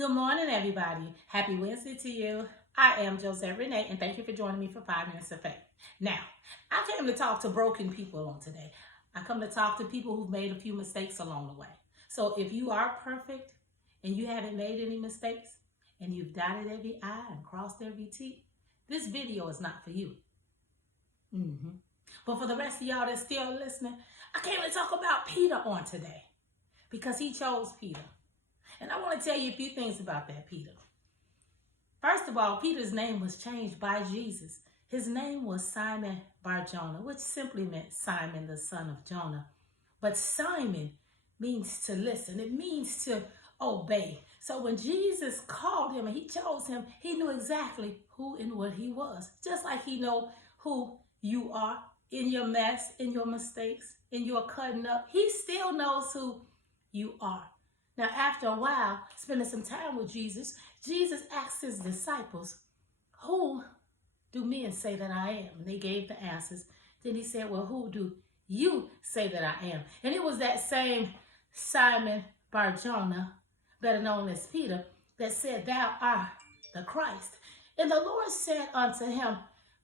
Good morning, everybody. Happy Wednesday to you. I am Josette Renee, and thank you for joining me for 5 Minutes of Faith. Now, I came to talk to broken people on today. I come to talk to people who've made a few mistakes along the way. So if you are perfect and you haven't made any mistakes and you've dotted every I and crossed every T, this video is not for you. But for the rest of y'all that's still listening, I came to talk about Peter on today because he chose Peter. And I want to tell you a few things about that Peter. First of all, Peter's name was changed by Jesus. His name was Simon Bar-Jonah, which simply meant Simon, the son of Jonah. But Simon means to listen. It means to obey. So when Jesus called him and he chose him, he knew exactly who and what he was. Just like he know who you are in your mess, in your mistakes, in your cutting up. He still knows who you are. Now, after a while, spending some time with Jesus, Jesus asked his disciples, who do men say that I am? And they gave the answers. Then he said, well, who do you say that I am? And it was that same Simon Bar-Jonah, better known as Peter, that said, thou art the Christ. And the Lord said unto him,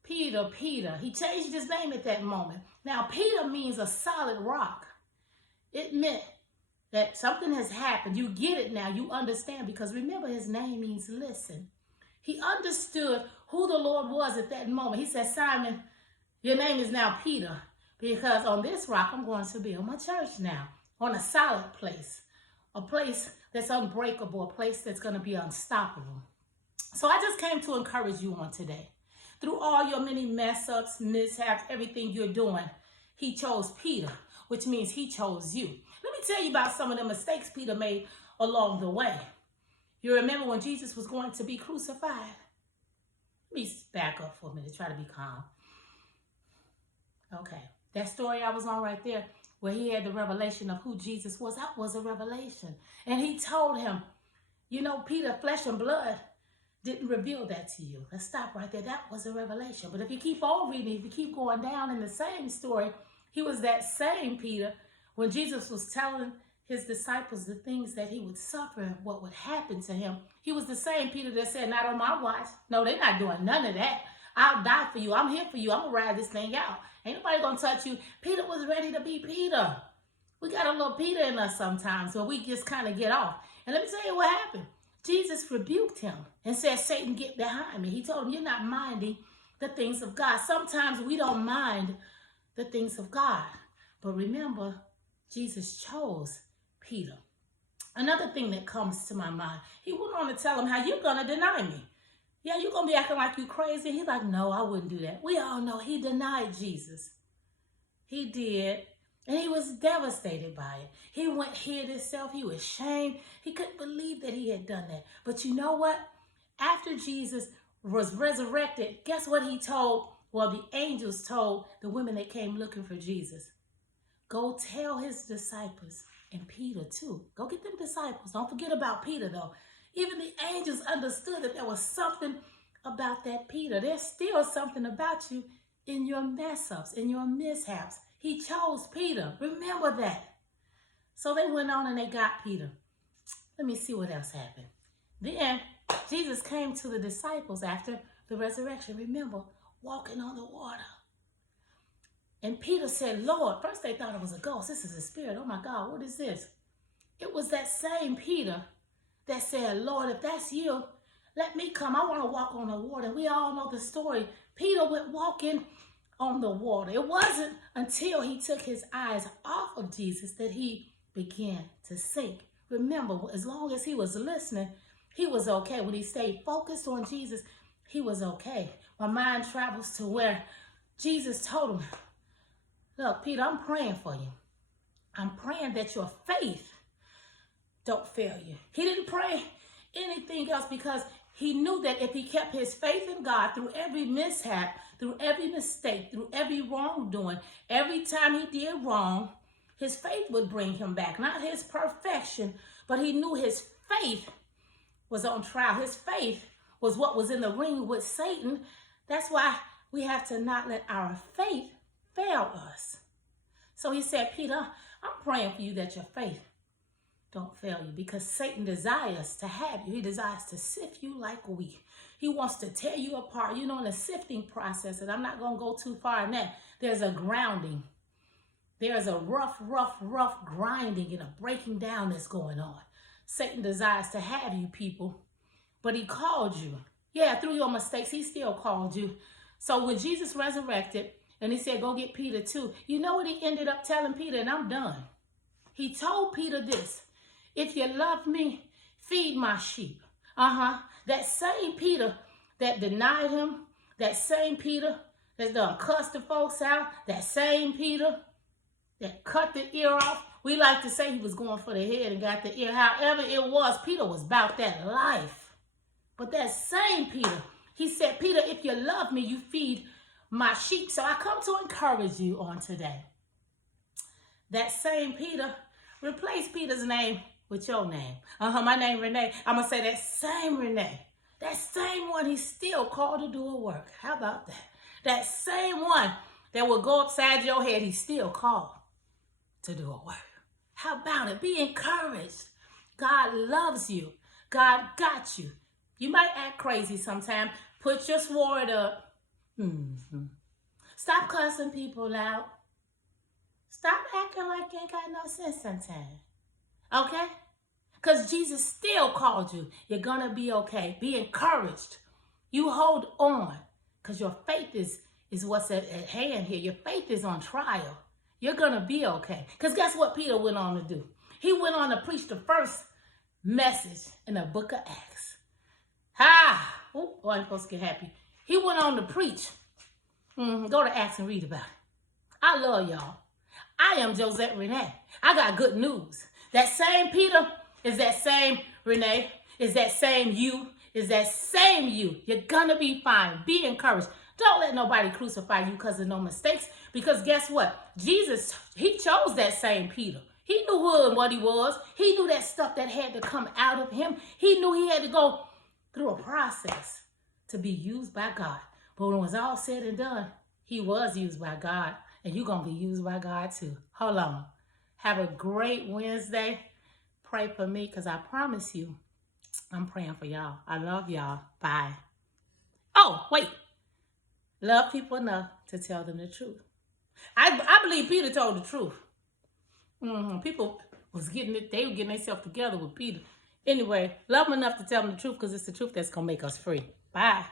Peter, Peter. He changed his name at that moment. Now, Peter means a solid rock. It meant that something has happened. You get it now. You understand, because remember, his name means listen. He understood who the Lord was at that moment. He said, Simon, your name is now Peter, because on this rock I'm going to build my church now, on a solid place, a place that's unbreakable, a place that's going to be unstoppable. So I just came to encourage you on today. Through all your many mess ups, mishaps, everything you're doing, he chose Peter, which means he chose you. Let me tell you about some of the mistakes Peter made along the way. You remember when Jesus was going to be crucified? Let me back up for a minute, try to be calm. Okay, that story I was on right there, where he had the revelation of who Jesus was, that was a revelation. And he told him, you know, Peter, flesh and blood didn't reveal that to you. Let's stop right there. That was a revelation. But if you keep on reading, if you keep going down in the same story, he was that same Peter when Jesus was telling his disciples the things that he would suffer and what would happen to him. He was the same Peter that said, not on my watch. No, they're not doing none of that. I'll die for you. I'm here for you. I'm going to ride this thing out. Ain't nobody going to touch you. Peter was ready to be Peter. We got a little Peter in us sometimes where we just kind of get off. And let me tell you what happened. Jesus rebuked him and said, Satan, get behind me. He told him, you're not minding the things of God. Sometimes we don't mind the things of God. But remember, Jesus chose Peter. Another thing that comes to my mind, he went on to tell him how you're going to deny me. Yeah, you're going to be acting like you crazy. He's like, no, I wouldn't do that. We all know he denied Jesus. He did. And he was devastated by it. He hid himself. He was ashamed. He couldn't believe that he had done that. But you know what? After Jesus was resurrected, guess what he told? Well, the angels told the women that came looking for Jesus. Go tell his disciples, and Peter too. Go get them disciples. Don't forget about Peter, though. Even the angels understood that there was something about that Peter. There's still something about you in your mess-ups, in your mishaps. He chose Peter. Remember that. So they went on and they got Peter. Let me see what else happened. Then Jesus came to the disciples after the resurrection. Remember, walking on the water. And Peter said, Lord, first they thought it was a ghost. This is a spirit. Oh my God, what is this? It was that same Peter that said, Lord, if that's you, let me come. I want to walk on the water. We all know the story. Peter went walking on the water. It wasn't until he took his eyes off of Jesus that he began to sink. Remember, as long as he was listening, he was okay. When he stayed focused on Jesus, he was okay. My mind travels to where Jesus told him, look, Peter, I'm praying for you. I'm praying that your faith don't fail you. He didn't pray anything else because he knew that if he kept his faith in God through every mishap, through every mistake, through every wrongdoing, every time he did wrong, his faith would bring him back. Not his perfection, but he knew his faith was on trial. His faith was what was in the ring with Satan. That's why we have to not let our faith fail us. So he said, Peter, I'm praying for you that your faith don't fail you, because Satan desires to have you. He desires to sift you like wheat. He wants to tear you apart. You know, in the sifting process, and I'm not going to go too far in that, there's a grounding. There's a rough grinding and a breaking down that's going on. Satan desires to have you, people, but he called you. Yeah, through your mistakes, he still called you. So when Jesus resurrected and he said, go get Peter too, you know what he ended up telling Peter? And I'm done. He told Peter this: if you love me, feed my sheep. That same Peter that denied him, that same Peter that's done cussed the folks out, that same Peter that cut the ear off. We like to say he was going for the head and got the ear. However it was, Peter was about that life. But that same Peter, he said, Peter, if you love me, you feed my sheep. So I come to encourage you on today. That same Peter, replace Peter's name with your name. My name Renee. I'm going to say that same Renee. That same one, he's still called to do a work. How about that? That same one that will go upside your head, he's still called to do a work. How about it? Be encouraged. God loves you. God got you. You might act crazy sometimes. Put your sword up. Stop cussing people out. Stop acting like you ain't got no sense sometimes. Okay? Because Jesus still called you. You're going to be okay. Be encouraged. You hold on, because your faith is what's at hand here. Your faith is on trial. You're going to be okay. Because guess what Peter went on to do? He went on to preach the first message in the book of Acts. Oh, I'm supposed to get happy. He went on to preach. Go to Acts and read about it. I love y'all. I am Josette Renee. I got good news. That same Peter is that same Renee, is that same you, is that same you. You're going to be fine. Be encouraged. Don't let nobody crucify you because of no mistakes. Because guess what? Jesus, he chose that same Peter. He knew who and what he was. He knew that stuff that had to come out of him. He knew he had to go through a process to be used by God. But when it was all said and done, he was used by God. And you're going to be used by God too. Hold on. Have a great Wednesday. Pray for me, because I promise you, I'm praying for y'all. I love y'all. Bye. Oh, wait. Love people enough to tell them the truth. I believe Peter told the truth. People was they were getting themselves together with Peter. Anyway, love them enough to tell them the truth, because it's the truth that's going to make us free. Bye.